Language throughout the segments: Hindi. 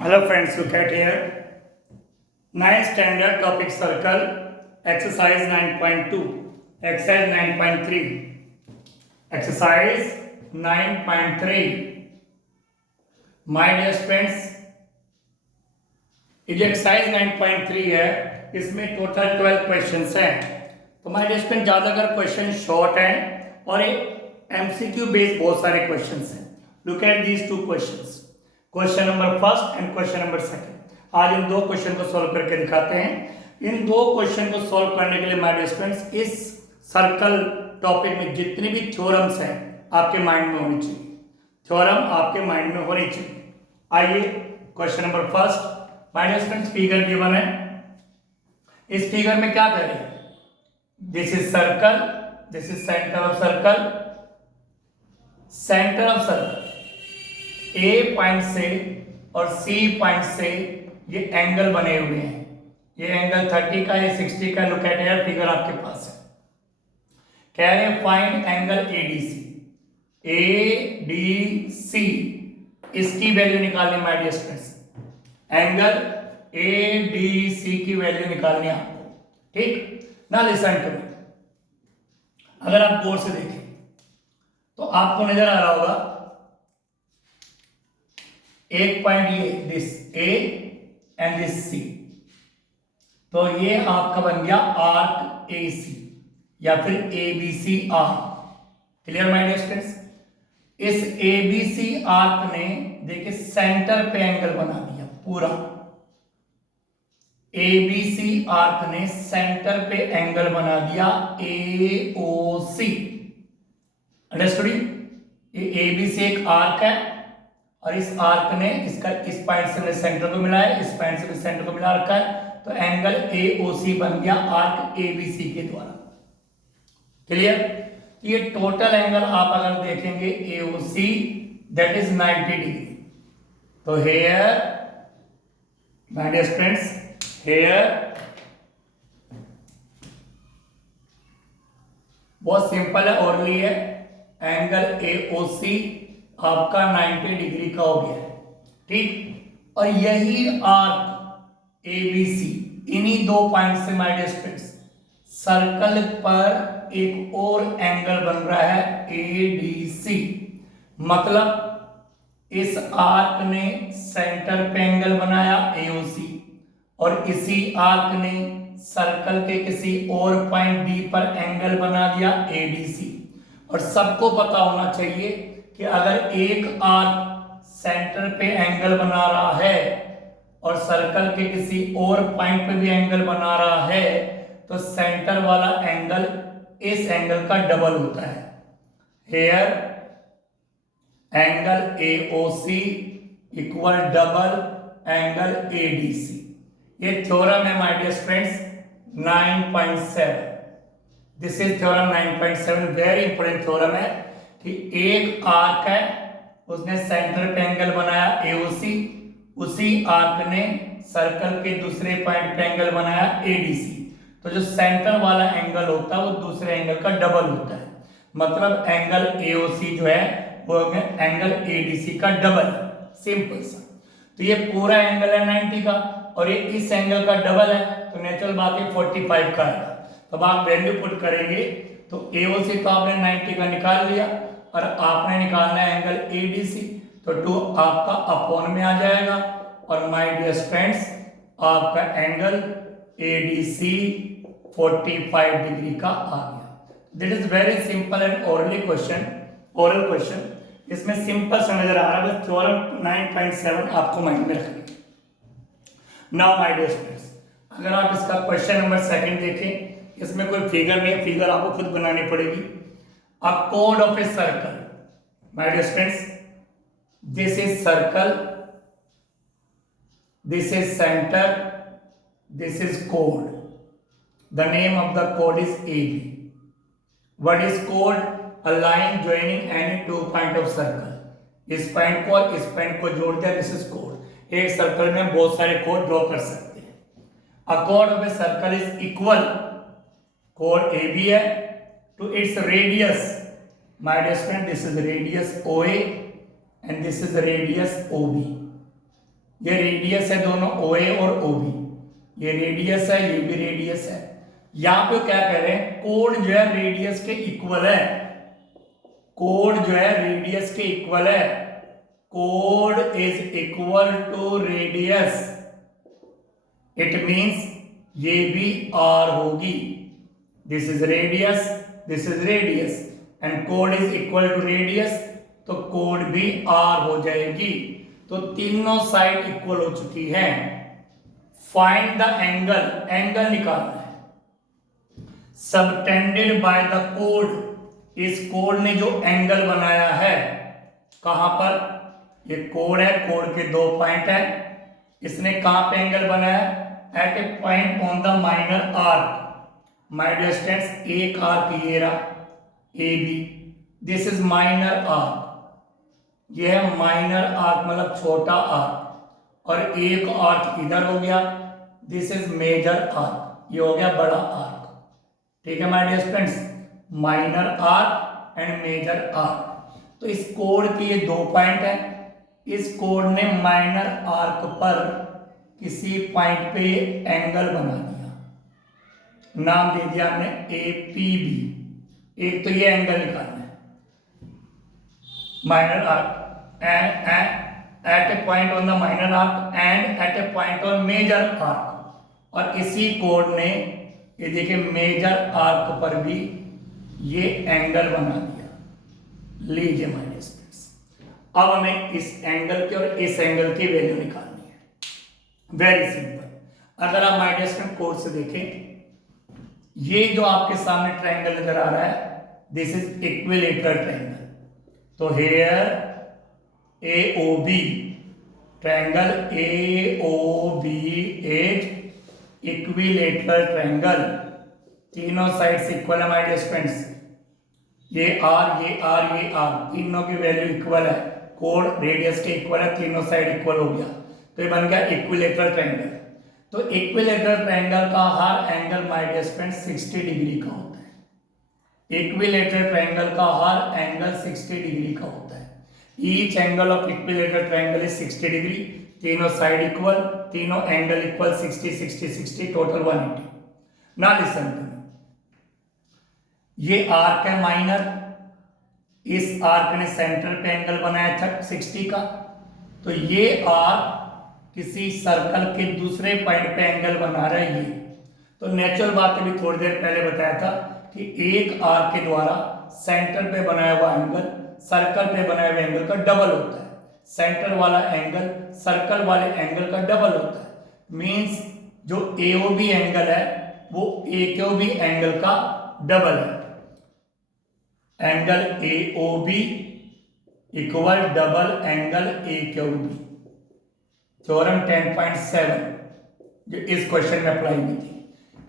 Hello friends, look at here. 9th standard topic circle, exercise 9.2, exercise 9.3. Exercise 9.3. My dear friends, ये जो एक्सरसाइज 9.3 है इसमें टोटल 12 क्वेश्चंस हैं। तो माय डियर फ्रेंड ज़्यादातर क्वेश्चन शॉर्ट हैं और ये एमसीक्यू बेस्ड बहुत सारे क्वेश्चंस हैं। Look at these two questions, question number first and question number second. आज इन दो क्वेश्चन को सॉल्व करके दिखाते हैं। इन दो क्वेश्चन को सॉल्व करने के लिए माय डियर फ्रेंड्स इस सर्कल टॉपिक में जितनी भी थ्योरम्स हैं आपके माइंड में होनी चाहिए, थ्योरम आपके माइंड में होनी चाहिए। आइए question number first, my dear friends figure given है। इस फिगर में क्या कह रहे हैं? This is circle, this is centre of circle, centre of circle A point से और सी पॉइंट से ये एंगल बने हुए हैं। ये एंगल 30 का है, 60 का। लुक एट हियर, फिगर आपके पास है। कह रहे हैं फाइंड एंगल एडीसी। एडीसी इसकी वैल्यू निकालनी my dear friends, angle ADC की वैल्यू निकालनी है आपको, ठीक ना। लिसन टू मी, अगर आप गौर से देखें तो आपको नजर आ रहा होगा एक पॉइंट ये दिस ए एंड दिस सी, तो ये आपका बन गया आर्क ए सी या फिर A B C arc. Clear my dear friends? इस ए बी सी आर्क ने देखिए सेंटर पे एंगल बना दिया पूरा। ए बी सी आर्क ने सेंटर पे एंगल बना दिया ए ओ सी। अंडरस्टूड? ये ए बी सी एक आर्क है और इस आर्क ने इसका इस पॉइंट से सेंटर को मिला है, इस पॉइंट से भी सेंटर को मिला रखा है, तो एंगल ए ओ सी बन गया आर्क ए बी सी के द्वारा। क्लियर? ये टोटल एंगल आप अगर देखेंगे A O C that is 90 degree. तो here my dear friends, here बहुत सिंपल है, ओनली है एंगल ए ओ सी आपका 90 डिग्री का हो गया है, ठीक। और यही आर्क ए बी सी इन्हीं दो पॉइंट से माय डियर फ्रेंड्स सर्कल पर एक और एंगल बन रहा है ए डी सी। मतलब इस आर्क ने सेंटर पे एंगल बनाया ए ओ सी और इसी आर्क ने सर्कल के किसी और पॉइंट डी पर एंगल बना दिया ए डी सी। और सबको पता होना चाहिए कि अगर एक आर्क सेंटर पे एंगल बना रहा है और सर्कल के किसी और पॉइंट पे भी एंगल बना रहा है तो सेंटर वाला एंगल इस एंगल का डबल होता है। Here angle A O C equal double angle A D C. ये थ्योरम है my dear friends 9.7। This is theorem 9.7, very important theorem है कि एक आर्क है, उसने सेंटर पे एंगल बनाया एओसी, उसी आर्क ने सर्कल के दूसरे पॉइंट पे एंगल बनाया एडीसी। तो जो सेंटर वाला एंगल होता है वो दूसरे एंगल का डबल होता है। मतलब एंगल एओसी जो है वो एंगल एडीसी का डबल, सिंपल सा। तो ये पूरा एंगल है 90 का और ये इस एंगल का डबल है, तो नेचुरल बात है 45 का है। तब आप वैल्यू पुट करेंगे तो एओसी तो आपने 90 का निकाल लिया और आपने निकालना है एंगल एडीसी, तो 2 आपका अपॉन में आ जाएगा और माय डियर फ्रेंड्स आपका एंगल एडीसी 45 डिग्री का आ गया। That is very simple and oral question. इसमें सिंपल सा नजर आ रहा है, बस थ्योरम 9.7 आपको माइंड में रखना। नाउ माय डियर फ्रेंड्स, अगर आप इसका क्वेश्चन नंबर सेकंड देखें, इसमें कोई फिगर नहीं है, फिगर आपको खुद बनानी पड़ेगी। A chord of a circle, my dear friends, this is circle, this is center, this is chord. The name of the chord is AB. What is chord? A line joining any two point of circle. इस पॉइंट को और इस पॉइंट को जोड़ दिया, this is chord। एक सर्कल में बहुत सारे chord ड्रॉ कर सकते हैं। A chord of a circle is equal, chord AB है, to its radius. My dear friend, this is radius OA and this is radius OB. ये रेडियस है दोनों OA और OB, ये रेडियस है, ये भी रेडियस है। यहां पे क्या कह रहे हैं, कोड जो है रेडियस के इक्वल है, कोड जो है रेडियस के इक्वल है, कोड is equal to radius, it means ये भी R होगी, this is radius, this is radius and कोड इज इक्वल टू रेडियस, तो कोड भी R हो जाएगी। तो तीनों साइड इक्वल हो चुकी है। फाइंड द एंगल, एंगल निकालना है सबटेंडेड बाय द कोड, इस कोड ने जो एंगल बनाया है, कहां पर, ये कोड है, कोड के 2 पॉइंट है, इसने कहां पे एंगल बनाया, at a point on the minor arc, my dear students एक आर्क ये रहा AB, this is minor arc, ये है माइनर आर्क मतलब छोटा आर्क, और एक आर्क इधर हो गया, दिस इज मेजर आर्क, ये हो गया बड़ा आर्क। ठीक है my dear students, minor arc and major arc. तो इस कोड के ये 2 पॉइंट है, इस कोड ने माइनर आर्क पर किसी पॉइंट पे एंगल बना दिया, नाम दे दिया हमने APB। एक तो ये एंगल निकालना है, minor arc at a point on the minor arc and at a point on major arc, और इसी कोड ने ये देखिए मेजर आर्क पर भी ये एंगल बना दिया। लीजिए माइनस, अब हमें इस एंगल की और इस एंगल की वैल्यू निकालनी है। वेरी सिंपल, अगर आप माइनस कोड से देखें, ये जो आपके सामने ट्रायंगल नजर आ रहा है, दिस इज इक्विलेटरल ट्रायंगल, तो here AOB, triangle AOB is equilateral triangle, तीनों साइड से इक्वल है माय डियर फ्रेंड्स, ये R, ये R, ये R, तीनों की वैल्यू इक्वल है, कोड रेडियस के इक्वल है, तीनों साइड इक्वल हो गया, तो ये बन गया इक्विलेटरल ट्रायंगल। तो इक्विलेटरल ट्रायंगल का हर angle my dear friends 60 degree का होता है, इक्विलेटरल ट्रायंगल का हर एंगल 60 डिग्री का होता है। Each angle of equilateral triangle is 60 degree, तीनों साइड इक्वल, तीनों angle equal, 60 60 60 total 180। Now listen to me, ये आर्क है माइनर, इस आर्क ने सेंटर पे एंगल बनाया था 60 का, तो ये आर्क किसी सर्कल के दूसरे पॉइंट पे एंगल बना रहा है ये, तो नेचुरल बात अभी थोड़ी देर पहले बताया था कि एक आर्क के द्वारा सेंटर पे बनाया हुआ एंगल सर्कल पे बनाए हुए एंगल का डबल होता है, सेंटर वाला एंगल सर्कल वाले एंगल का डबल होता है, मींस जो AOB एंगल है वो AQB एंगल का डबल है, angle AOB equal double angle AQB, theorem 10.7 जो इस क्वेश्चन में अप्लाई हुई थी।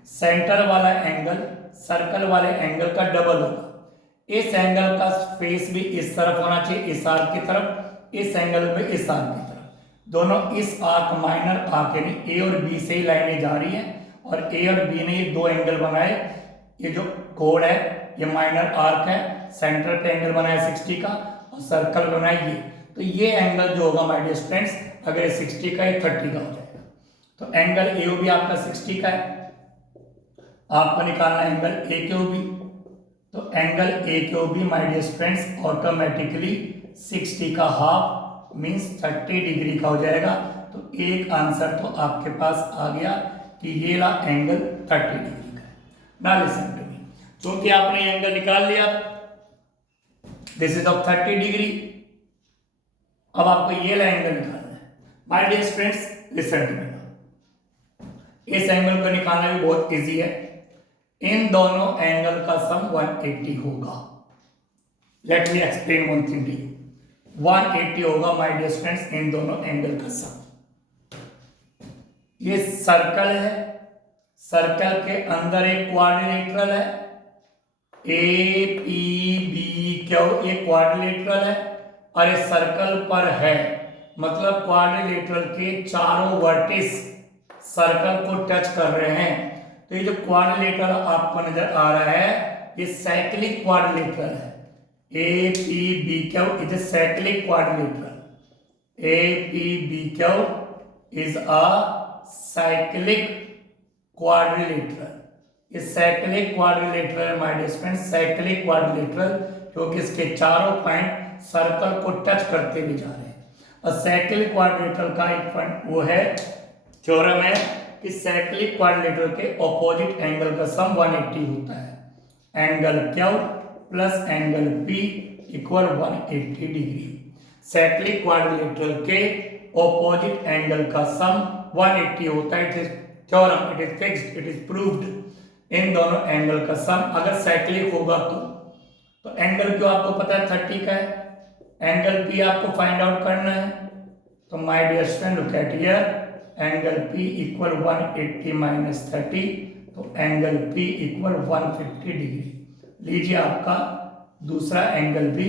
सेंटर वाला एंगल सर्कल वाले एंगल का डबल होगा, इस एंगल का फेस भी इस तरफ होना चाहिए, इस आर्क की तरफ, इस एंगल पे इस आर्क की तरफ, दोनों इस आर्क माइनर आर्क यानी A और B से ही लाइनें जा रही हैं, और A और B ने ये 2 एंगल बनाए, ये जो कोड है ये माइनर आर्क है, सेंटर पे एंगल बनाया 60 का और सर्कल बनाया ये, तो ये एंगल जो होगा माय डियर फ्रेंड्स, अगर ये 60 का है 30 का हो जाएगा। तो एंगल AOB आपका 60 का है, आपको निकालना एंगल AQB, तो angle AQB my dear friends automatically 60 का हाफ मींस 30 डिग्री का हो जाएगा। तो एक आंसर तो आपके पास आ गया कि ये ला एंगल 30 डिग्री का है। नाउ लिसन टू मी, क्योंकि आपने एंगल निकाल लिया, दिस इज ऑफ 30 डिग्री, अब आपको ये ला एंगल निकालना है। My dear friends listen to me, इस एंगल को निकालना भी बहुत इजी है, इन दोनों एंगल का सम 180 होगा। Let me explain one thing to you, 180 होगा माय डियर फ्रेंड्स इन दोनों एंगल का सम। ये सर्कल है, सर्कल के अंदर एक क्वाड्रिलेटरल है, APBQ एक क्वाड्रिलेटरल है, और इस सर्कल पर है, मतलब क्वाड्रिलेटरल के चारों वर्टिस सर्कल को टच कर रहे हैं। तो ये जो क्वाड्रिलेटरल आपको नजर आ रहा है ये साइक्लिक क्वाड्रिलेटरल है, APBQ is a cyclic quadrilateral, APBQ is a cyclic quadrilateral. ये cyclic quadrilateral my dear friends, cyclic quadrilateral, क्योंकि इसके चारों पॉइंट सर्कल को टच करते हुए जा रहे हैं। और साइक्लिक क्वाड्रिलेटरल का एक पॉइंट वो है, थ्योरम है कि साइक्लिक क्वाड्रिलेटरल के ऑपोजिट एंगल का सम 180 होता है। Angle Q plus angle P equal 180 degree. Cyclic quadrilateral के ऑपोजिट एंगल का सम 180 होता है। It is theorem, it is fixed, it is proved. इन दोनों एंगल का सम अगर साइक्लिक होगा तो एंगल क्यू आपको पता है 30 का है, एंगल पी आपको फाइंड आउट करना है। तो my dear student look at here, angle P equal 180 minus 30, तो एंगल पी इक्वल 150 डिग्री। लीजिए आपका दूसरा एंगल भी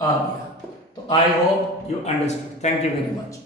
आ गया। तो I hope you understood. Thank you very much.